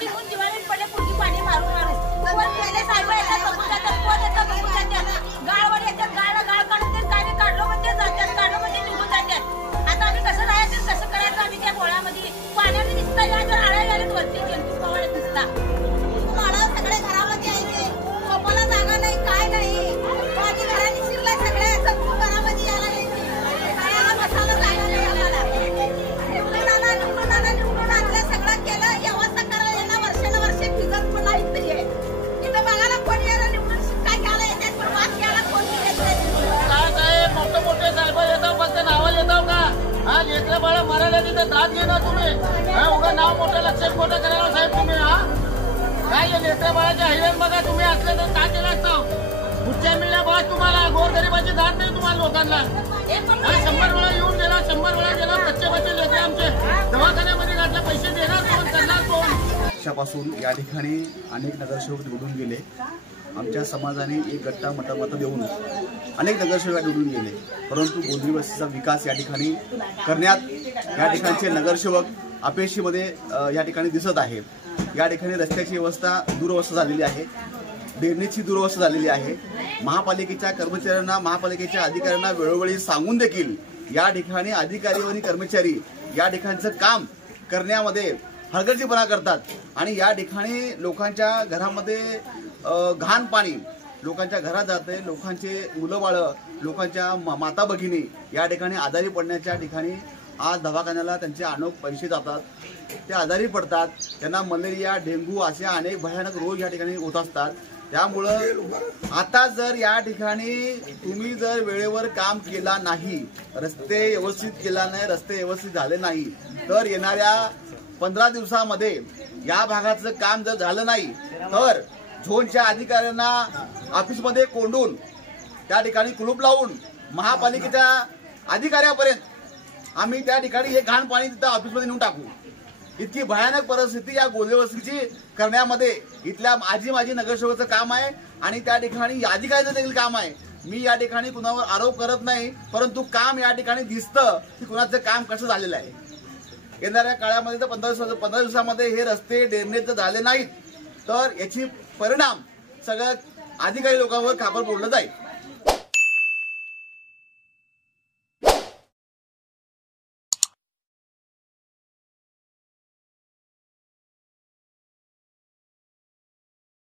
निघून दिवाळी पडले पुढची पाणी मारून मारून गेले साहेब येतात बघून जातात कोण येतात बघून जातात गाळवर येतात गाळला गाळ काढून ते काय काढलं म्हणजे जातात काढलं म्हणजे निघून जातात। आता आम्ही कसं राहायचं कसं करायचं आम्ही त्या गोळ्यामध्ये पाण्याने दिसता या जर आळ्या यायला वरती जंतू पवायला दिसता माळा सगळे घरामध्ये यायचे झोपायला जागा नाही काय नाही पाणी घराने शिरलाय सगळे जंतू घरामध्ये यायला खायला बसायला जागा नाही आम्हाला निवडून आणलं सगळं केलं व्यवस्था करायला यांना वर्षानुवर्षे फिजत पण नाही तरी इथं बघायला कोण यायला निवडून काय घ्यायला येतात पण वाद घ्यायला कोण येत नाही काय मोठे मोठे साहेब येतात फक्त नावाला येतात का हा लेकरं बाळा मरायला तिथं दाद घेणार तुम्ही हा उगा नाव मोठं लक्षात मोठं करायला साहेब तुम्ही हा काय लेकरं बाळाचे हैराण बघा तुम्ही असलं तर काय केलं असतं पुढच्या मिळल्या बघा तुम्हाला गोरगरिबाची दाद नाही तुम्हाला लोकांना 100 वेळा येऊन गेला 100 वेळा गेला बच्चे बच्चे लेकरं आमचे दवाखान्यामध्ये घातले पैसे देणार कोण करणार कोण वर्षापासून या ठिकाणी अनेक नगरसेवक निवडून गेले। आमच्या समाजाने एक गट्टा मत देऊन अनेक नगरसेवक निवडून गेले, परंतु गोंधळी वस्तीचा विकास या ठिकाणी करण्यात या ठिकाणचे नगरसेवक अपयशीमध्ये या ठिकाणी दिसत आहे। या ठिकाणी रस्त्याची व्यवस्था दुरवस्था झालेली आहे, ड्रेनेजची दुरवस्था झालेली आहे। महापालिकेच्या कर्मचाऱ्यांना महापालिकेच्या अधिकाऱ्यांना वेळोवेळी सांगून देखील या ठिकाणी अधिकारी आणि कर्मचारी या ठिकाणचं काम करण्यामध्ये हलगर्जीपणा करतात आणि या ठिकाणी लोकांच्या घरामध्ये घाण पाणी लोकांच्या घरात जाते, लोकांचे मुलं बाळं लोकांच्या माता भगिनी या ठिकाणी आजारी पडण्याच्या ठिकाणी आज दवाखान्याला त्यांचे अनेक पैसे जातात, ते आजारी पडतात, त्यांना मलेरिया डेंग्यू असे अनेक भयानक रोग या ठिकाणी होत असतात। त्यामुळं आता जर या ठिकाणी तुम्ही जर वेळेवर काम केला नाही, रस्ते व्यवस्थित केला नाही, रस्ते व्यवस्थित झाले नाही तर येणाऱ्या 15 दिवसामध्ये या भागाचं काम जर झालं नाही तर झोनच्या अधिकाऱ्यांना ऑफिसमध्ये कोंडून त्या ठिकाणी कुलूप लावून महापालिकेच्या अधिकाऱ्यापर्यंत आम्ही त्या ठिकाणी हे घाण पाणी तिथं ऑफिसमध्ये नेऊन टाकू। इतकी भयानक परिस्थिती या गोंधळी वस्तीची करण्यामध्ये इथल्या माजी नगरसेवकाचं काम आहे आणि त्या ठिकाणी अधिकाऱ्याचं देखील काम आहे। मी या ठिकाणी कुणावर आरोप करत नाही, परंतु काम या ठिकाणी दिसतं की कुणाचं काम कसं झालेलं आहे। येणाऱ्या काळामध्ये तर 15 दिवसामध्ये हे रस्ते ड्रेनेज झाले नाहीत तर याची परिणाम सगळ्या अधिकारी लोकांवर खापर फोडलं जाईल।